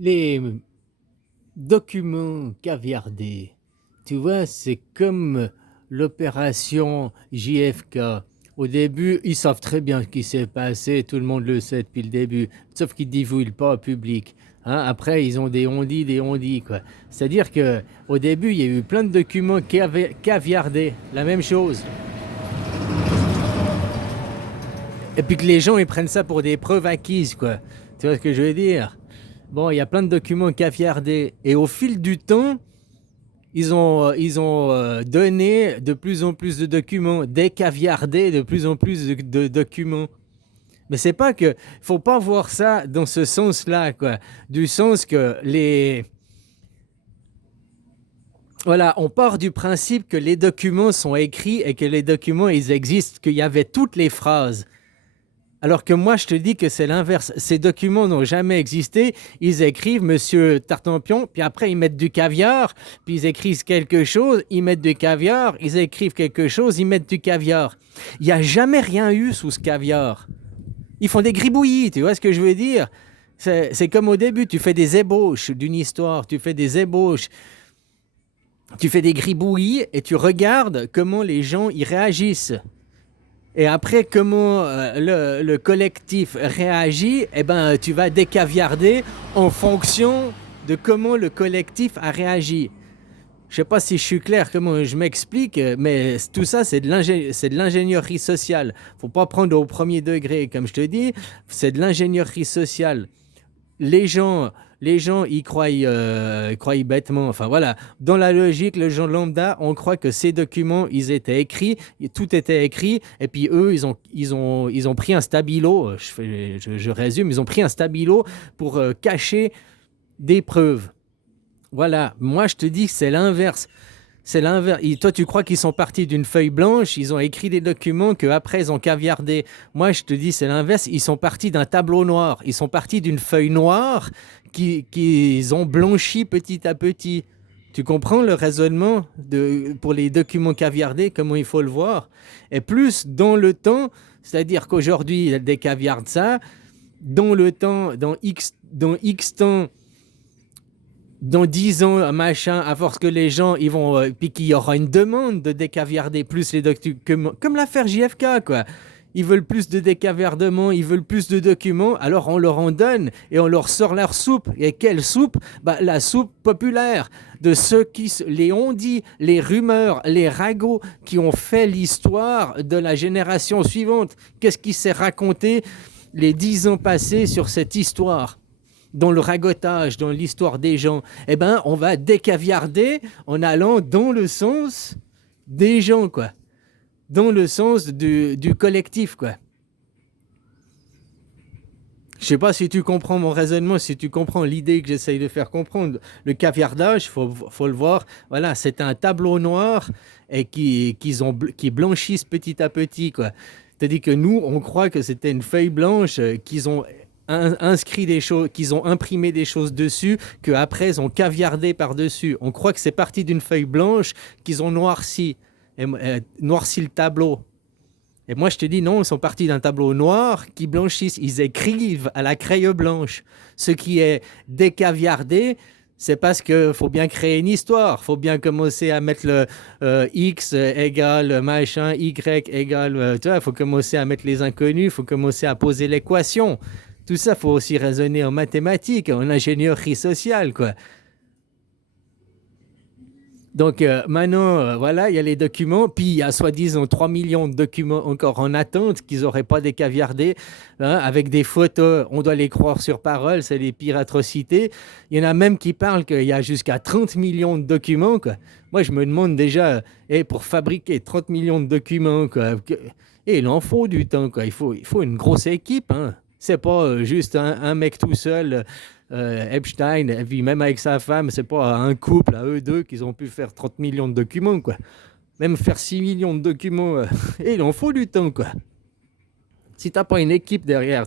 Les documents caviardés, tu vois, c'est comme l'opération JFK. Au début, ils savent très bien ce qui s'est passé, tout le monde le sait depuis le début, sauf qu'ils ne divulguent pas au public. Hein, après, ils ont des on-dit, quoi. C'est-à-dire que au début, il y a eu plein de documents caviardés, la même chose. Et puis que les gens, ils prennent ça pour des preuves acquises, quoi. Tu vois ce que je veux dire? Bon, il y a plein de documents caviardés. Et au fil du temps, ils ont donné de plus en plus de documents, décaviardé de plus en plus de documents. Mais c'est pas que, faut pas voir ça dans ce sens-là, quoi. Du sens que voilà, on part du principe que les documents sont écrits et que les documents, ils existent, qu'il y avait toutes les phrases. Alors que moi, je te dis que c'est l'inverse. Ces documents n'ont jamais existé. Ils écrivent Monsieur Tartampion, puis après ils mettent du caviar, puis ils écrivent quelque chose, ils mettent du caviar, ils écrivent quelque chose, ils mettent du caviar. Il n'y a jamais rien eu sous ce caviar. Ils font des gribouillis, tu vois ce que je veux dire? C'est comme au début, tu fais des ébauches d'une histoire, tu fais des ébauches, tu fais des gribouillis et tu regardes comment les gens y réagissent. Et après, comment le collectif réagit, eh ben, tu vas décaviarder en fonction de comment le collectif a réagi. Je ne sais pas si je suis clair, comment je m'explique, mais tout ça, c'est de l'ingénierie sociale. Il ne faut pas prendre au premier degré, comme je te dis, c'est de l'ingénierie sociale. Les gens, les gens croient bêtement. Enfin voilà, dans la logique, les gens lambda, on croit que ces documents, ils étaient écrits, tout était écrit, et puis eux, ils ont pris un stabilo. Je résume, ils ont pris un stabilo pour cacher des preuves. Voilà, moi je te dis que c'est l'inverse. C'est l'inverse. Toi, tu crois qu'ils sont partis d'une feuille blanche, ils ont écrit des documents qu'après ils ont caviardé. Moi, je te dis, c'est l'inverse. Ils sont partis d'un tableau noir. Ils sont partis d'une feuille noire qu'ils ont blanchi petit à petit. Tu comprends le raisonnement pour les documents caviardés, comment il faut le voir? Et plus dans le temps, c'est-à-dire qu'aujourd'hui, ils décaviardent ça, dans le temps, dans X temps, dans 10 ans, machin, à force que les gens, ils vont, puis qu'il y aura une demande de décaviarder plus les documents, comme l'affaire JFK, quoi. Ils veulent plus de décaviardement, ils veulent plus de documents, alors on leur en donne et on leur sort leur soupe. Et quelle soupe? Bah, la soupe populaire de ceux qui, les ont dit, les rumeurs, les ragots qui ont fait l'histoire de la génération suivante. Qu'est-ce qui s'est raconté les 10 ans passés sur cette histoire? Dans le ragotage, dans l'histoire des gens, eh ben, on va décaviarder en allant dans le sens des gens, quoi. Dans le sens du collectif, quoi. Je sais pas si tu comprends mon raisonnement, si tu comprends l'idée que j'essaye de faire comprendre. Le caviardage, faut le voir, voilà, c'est un tableau noir et qui blanchissent petit à petit, quoi. C'est-à-dire que nous, on croit que c'était une feuille blanche qu'ils ont inscrit des choses, qu'ils ont imprimé des choses dessus, qu'après ils ont caviardé par-dessus. On croit que c'est parti d'une feuille blanche qu'ils ont noirci le tableau. Et moi, je te dis non, ils sont partis d'un tableau noir qui blanchissent. Ils écrivent à la craie blanche. Ce qui est décaviardé, c'est parce qu'il faut bien créer une histoire. Il faut bien commencer à mettre le X égale machin, Y égale... tu vois, il faut commencer à mettre les inconnus, il faut commencer à poser l'équation. Tout ça, il faut aussi raisonner en mathématiques, en ingénierie sociale, quoi. Donc maintenant, voilà, il y a les documents, puis il y a soi-disant 3 millions de documents encore en attente qu'ils n'auraient pas décaviardés, hein, avec des photos, on doit les croire sur parole, c'est les pires atrocités. Il y en a même qui parlent qu'il y a jusqu'à 30 millions de documents, quoi. Moi, je me demande déjà, pour fabriquer 30 millions de documents, quoi, il en faut du temps, quoi. Il faut une grosse équipe, hein. C'est pas juste un mec tout seul. Epstein, et puis même avec sa femme, c'est pas un couple, à eux deux, qu'ils ont pu faire 30 millions de documents, quoi. Même faire 6 millions de documents, et il en faut du temps, quoi. Si t'as pas une équipe derrière,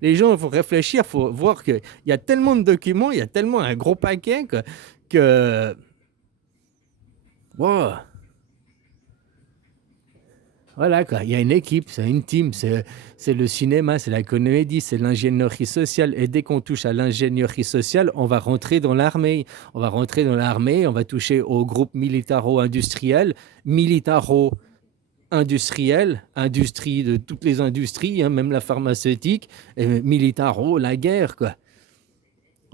les gens, il faut réfléchir, il faut voir qu'il y a tellement de documents, il y a tellement un gros paquet, quoi, que... Wow. Voilà quoi, il y a une équipe, c'est une team, c'est le cinéma, c'est la comédie, c'est l'ingénierie sociale. Et dès qu'on touche à l'ingénierie sociale, on va rentrer dans l'armée. On va rentrer dans l'armée, on va toucher au groupe militaro-industriel, militaro-industriel, industrie de toutes les industries, hein, même la pharmaceutique, et militaro, la guerre quoi.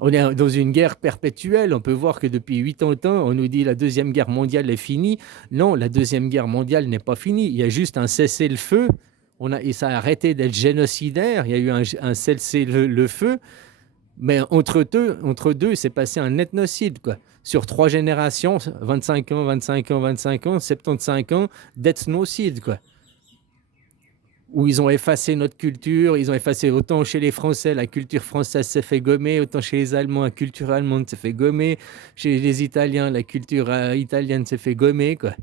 On est dans une guerre perpétuelle. On peut voir que depuis 80 ans, on nous dit la Deuxième Guerre mondiale est finie. Non, la Deuxième Guerre mondiale n'est pas finie. Il y a juste un cessez-le-feu. Et ça a arrêté d'être génocidaire. Il y a eu un cessez-le-feu. Mais entre deux, c'est passé un ethnocide, quoi. Sur 3 générations, 25 ans, 25 ans, 25 ans, 75 ans d'ethnocide, quoi. Où ils ont effacé notre culture, ils ont effacé autant chez les Français, la culture française s'est fait gommer, autant chez les Allemands, la culture allemande s'est fait gommer, chez les Italiens, la culture italienne s'est fait gommer, quoi.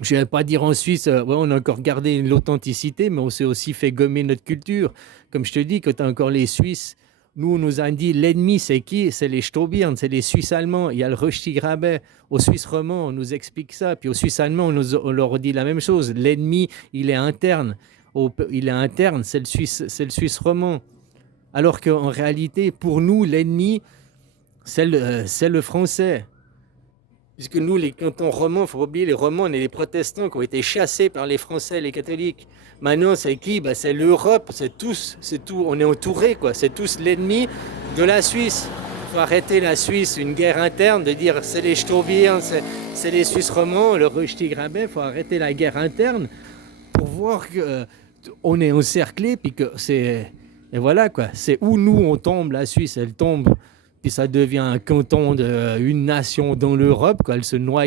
Je ne vais pas dire en Suisse, ouais, on a encore gardé l'authenticité, mais on s'est aussi fait gommer notre culture. Comme je te dis, quand tu as encore les Suisses, nous, on nous a dit l'ennemi, c'est qui? C'est les Staubiern, c'est les Suisses allemands. Il y a le Rösti-Grabé. Aux Suisses romands, on nous explique ça. Puis aux Suisses allemands, on leur dit la même chose. L'ennemi, il est interne. Il est interne, c'est le Suisse romand. Alors qu'en réalité, pour nous, l'ennemi, c'est le français. Puisque nous, les cantons romans, il faut pas oublier, les romans, on est les protestants qui ont été chassés par les Français, les catholiques. Maintenant, c'est qui? Ben, c'est l'Europe, c'est tous, c'est tout, on est entouré, quoi. C'est tous l'ennemi de la Suisse. Il faut arrêter la Suisse, une guerre interne, de dire c'est les Staubiern, c'est les Suisses romans, le Rösti-Grabé. Il faut arrêter la guerre interne pour voir que on est encerclé, puis que c'est. Et voilà, quoi. C'est où nous, on tombe, la Suisse, elle tombe puis ça devient un canton une nation dans l'Europe, quoi. Elle se noie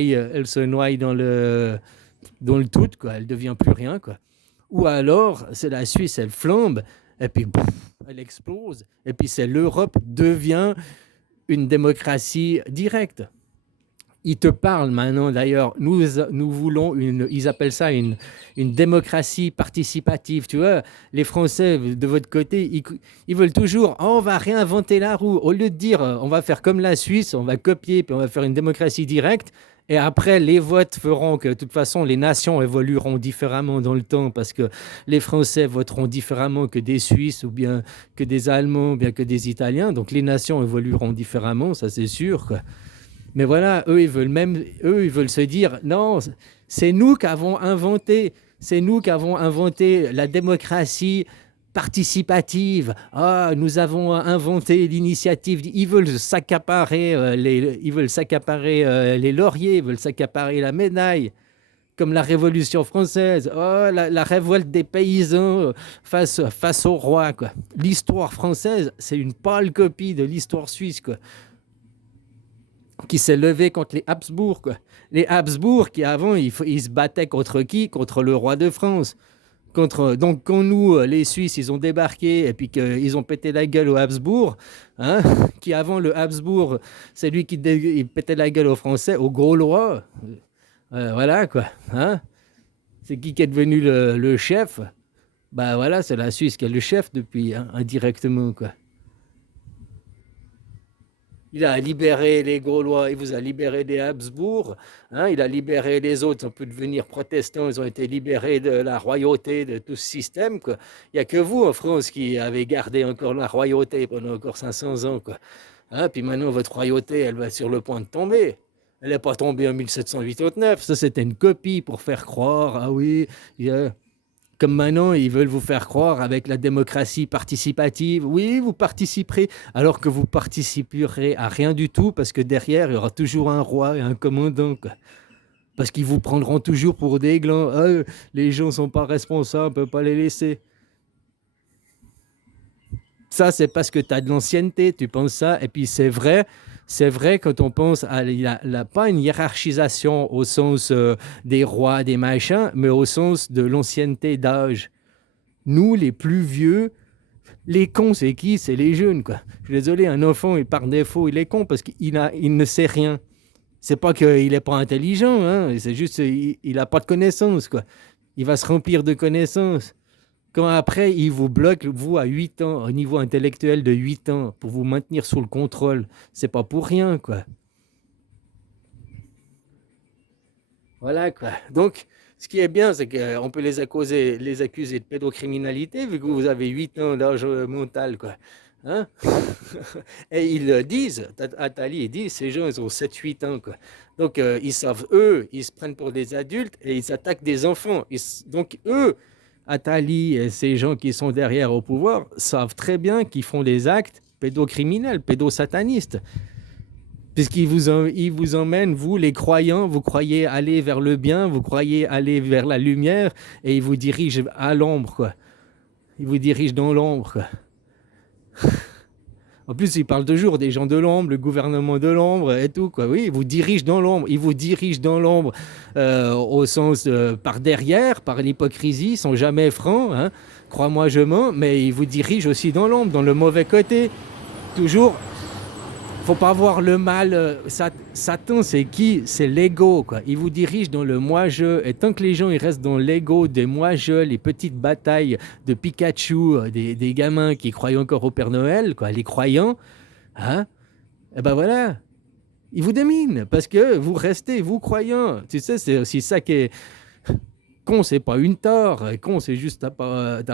dans le tout, quoi. Elle devient plus rien, quoi. Ou alors, c'est la Suisse, elle flambe, et puis bouf, elle explose, et puis c'est l'Europe devient une démocratie directe. Ils te parlent maintenant, d'ailleurs, nous voulons ils appellent ça une démocratie participative. Tu vois, les Français de votre côté, ils veulent toujours, oh, on va réinventer la roue. Au lieu de dire, on va faire comme la Suisse, on va copier, puis on va faire une démocratie directe. Et après, les votes feront que, de toute façon, les nations évolueront différemment dans le temps parce que les Français voteront différemment que des Suisses ou bien que des Allemands ou bien que des Italiens. Donc, les nations évolueront différemment, ça c'est sûr, quoi. Mais voilà, eux, ils veulent se dire, non, c'est nous qui avons inventé la démocratie participative. Ah, nous avons inventé l'initiative. Ils veulent s'accaparer les lauriers, ils veulent s'accaparer la médaille, comme la Révolution française. Oh, la révolte des paysans face au roi, quoi. L'histoire française, c'est une pâle copie de l'histoire suisse, quoi, qui s'est levé contre les Habsbourg, quoi. Les Habsbourg qui avant, ils se battaient contre qui? Contre le roi de France. Donc quand nous, les Suisses, ils ont débarqué et puis qu'ils ont pété la gueule aux Habsbourg, hein, qui avant le Habsbourg, c'est lui qui il pétait la gueule aux Français, aux Gaulois. Voilà quoi. Hein. C'est qui est devenu le chef? Bah voilà, c'est la Suisse qui est le chef depuis, hein, indirectement, quoi. Il a libéré les Gaulois, il vous a libéré des Habsbourg, hein, il a libéré les autres, on peut devenir protestants, ils ont été libérés de la royauté, de tout ce système, quoi. Il n'y a que vous en France qui avez gardé encore la royauté pendant encore 500 ans, quoi. Hein, puis maintenant, votre royauté, elle va sur le point de tomber. Elle n'est pas tombée en 1789, ça c'était une copie pour faire croire, ah oui, comme maintenant, ils veulent vous faire croire avec la démocratie participative. Oui, vous participerez, alors que vous participerez à rien du tout, parce que derrière, il y aura toujours un roi et un commandant, quoi. Parce qu'ils vous prendront toujours pour des glands. Ah, les gens ne sont pas responsables, on ne peut pas les laisser. Ça, c'est parce que tu as de l'ancienneté, tu penses ça. Et puis, c'est vrai quand on pense à pas une hiérarchisation au sens des rois, des machins, mais au sens de l'ancienneté d'âge. Nous, les plus vieux, les cons, c'est qui? C'est les jeunes, quoi. Je suis désolé, un enfant, par défaut, il est con parce qu'il ne sait rien. C'est pas qu'il n'est pas intelligent, hein, c'est juste qu'il n'a pas de connaissances, quoi. Il va se remplir de connaissances. Quand après, il vous bloque, vous, à 8 ans, au niveau intellectuel de 8 ans, pour vous maintenir sous le contrôle, c'est pas pour rien, quoi. Voilà, quoi. Donc, Ce qui est bien, c'est qu'on peut les accuser de pédocriminalité vu que vous avez 8 ans d'âge mental, quoi. Hein? Et ils le disent, Attali, il dit, ces gens, ils ont 7, 8 ans, quoi. Donc, ils savent, eux, ils se prennent pour des adultes et ils attaquent des enfants. Donc, eux, Attali et ces gens qui sont derrière au pouvoir savent très bien qu'ils font des actes pédocriminels, pédosatanistes. Ils vous emmènent, vous les croyants, vous croyez aller vers le bien, vous croyez aller vers la lumière, et ils vous dirigent à l'ombre, quoi. Ils vous dirigent dans l'ombre, quoi. En plus, ils parlent toujours des gens de l'ombre, le gouvernement de l'ombre et tout, quoi. Oui, ils vous dirigent dans l'ombre. Ils vous dirigent dans l'ombre au sens par derrière, par l'hypocrisie, ils sont jamais francs, hein. Crois-moi, je mens, mais ils vous dirigent aussi dans l'ombre, dans le mauvais côté. Toujours, faut pas voir le mal. Satan, c'est qui? C'est l'ego, quoi. Il vous dirige dans le moi-je. Et tant que les gens ils restent dans l'ego des moi-je, les petites batailles de Pikachu, des gamins qui croient encore au Père Noël, quoi, les croyants, hein, et ben voilà, ils vous dominent parce que vous restez, vous croyants. Tu sais, c'est aussi ça qui est con, c'est pas une tort. Con, c'est juste t'as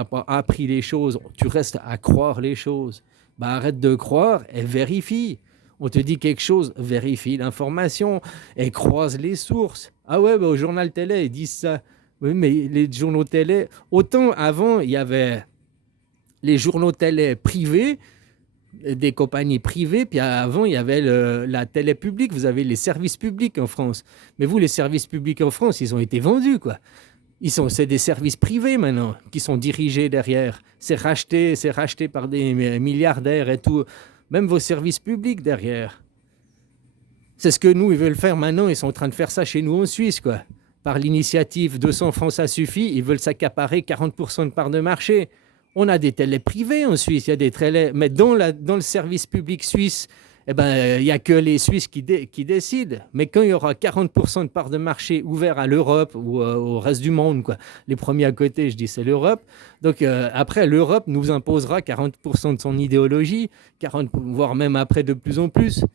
pas appris les choses. Tu restes à croire les choses. Bah arrête de croire et vérifie. On te dit quelque chose, vérifie l'information et croise les sources. Ah ouais, bah au journal télé, ils disent ça. Oui, mais les journaux télé, autant avant, il y avait les journaux télé privés, des compagnies privées, puis avant, il y avait la télé publique. Vous avez les services publics en France. Mais vous, les services publics en France, ils ont été vendus, quoi. C'est des services privés maintenant qui sont dirigés derrière. C'est racheté par des milliardaires et tout. Même vos services publics derrière. C'est ce que nous, ils veulent faire maintenant. Ils sont en train de faire ça chez nous en Suisse, quoi. Par l'initiative 200 francs, ça suffit. Ils veulent s'accaparer 40% de part de marché. On a des télés privés en Suisse. Il y a des télés, mais dans le service public suisse, eh ben, il n'y a que les Suisses qui décident. Mais quand il y aura 40% de part de marché ouvert à l'Europe ou au reste du monde, quoi, les premiers à côté, je dis, c'est l'Europe. Donc après, l'Europe nous imposera 40% de son idéologie, 40, voire même après de plus en plus.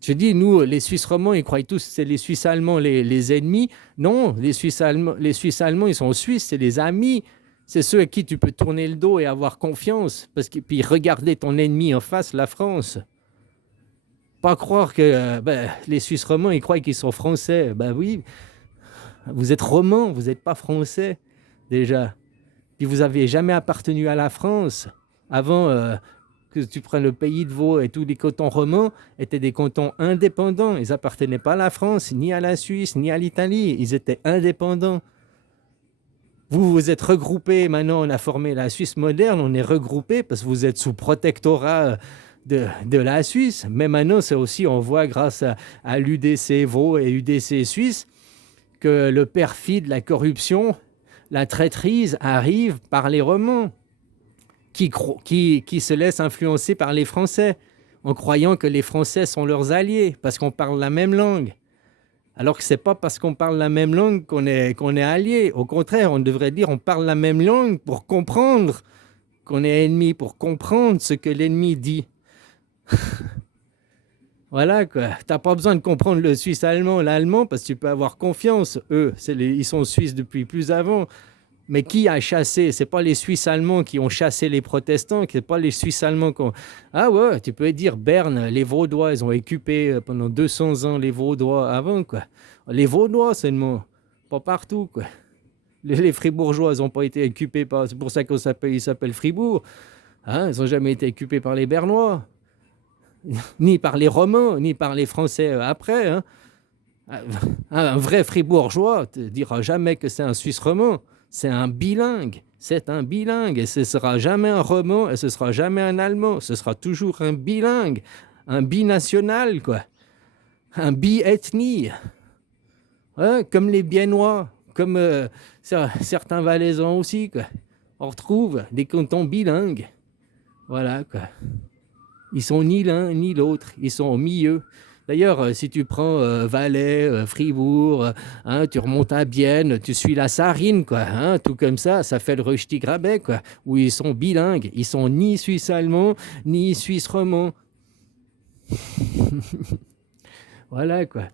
Je dis, nous, les Suisses romands, ils croient tous que c'est les Suisses allemands les ennemis. Non, les Suisses allemands, ils sont suisses, c'est les amis. C'est ceux à qui tu peux tourner le dos et avoir confiance. Puis regarder ton ennemi en face, la France. Pas croire que les Suisses romands, ils croient qu'ils sont français. Ben oui, vous êtes romands, vous n'êtes pas français, déjà. Puis vous n'aviez jamais appartenu à la France. Avant que tu prennes le pays de Vaud et tous les cantons romans étaient des cantons indépendants. Ils n'appartenaient pas à la France, ni à la Suisse, ni à l'Italie. Ils étaient indépendants. Vous vous êtes regroupés, maintenant on a formé la Suisse moderne, on est regroupés parce que vous êtes sous protectorat de la Suisse. Mais maintenant, c'est aussi, on voit grâce à l'UDC Vaud et UDC Suisse que le perfide, la corruption, la traîtrise arrive par les Romans qui se laissent influencer par les Français en croyant que les Français sont leurs alliés parce qu'on parle la même langue. Alors que ce n'est pas parce qu'on parle la même langue qu'on est alliés. Au contraire, on devrait dire on parle la même langue pour comprendre qu'on est ennemis, pour comprendre ce que l'ennemi dit. Voilà, quoi. Tu n'as pas besoin de comprendre le suisse-allemand, l'allemand, parce que tu peux avoir confiance. Eux, ils sont suisses depuis plus avant. Mais qui a chassé? Ce n'est pas les Suisses allemands qui ont chassé les protestants, ce n'est pas les Suisses allemands qui ont... Ah ouais, tu peux dire Berne, les Vaudois, ils ont occupé pendant 200 ans les Vaudois avant, quoi. Les Vaudois seulement, pas partout, quoi. Les Fribourgeois, ils n'ont pas été occupés par... C'est pour ça qu'ils s'appellent Fribourg. Hein, ils n'ont jamais été occupés par les Bernois, ni par les Romains, ni par les Français après. Hein. Un vrai Fribourgeois ne te dira jamais que c'est un Suisse roman. C'est un bilingue. C'est un bilingue. Et ce ne sera jamais un roman et ce ne sera jamais un allemand. Ce sera toujours un bilingue. Un binational, quoi. Un bi-ethnie. Hein, comme les Biennois. Comme certains Valaisans aussi, quoi. On retrouve des cantons bilingues. Voilà, quoi. Ils sont ni l'un ni l'autre. Ils sont au milieu. D'ailleurs, si tu prends Valais, Fribourg, hein, tu remontes à Bienne, tu suis la Sarine, quoi, hein, tout comme ça fait le Rösti-Grabet, quoi, où ils sont bilingues. Ils sont ni suisse-allemand, ni suisse-roman. Voilà, quoi.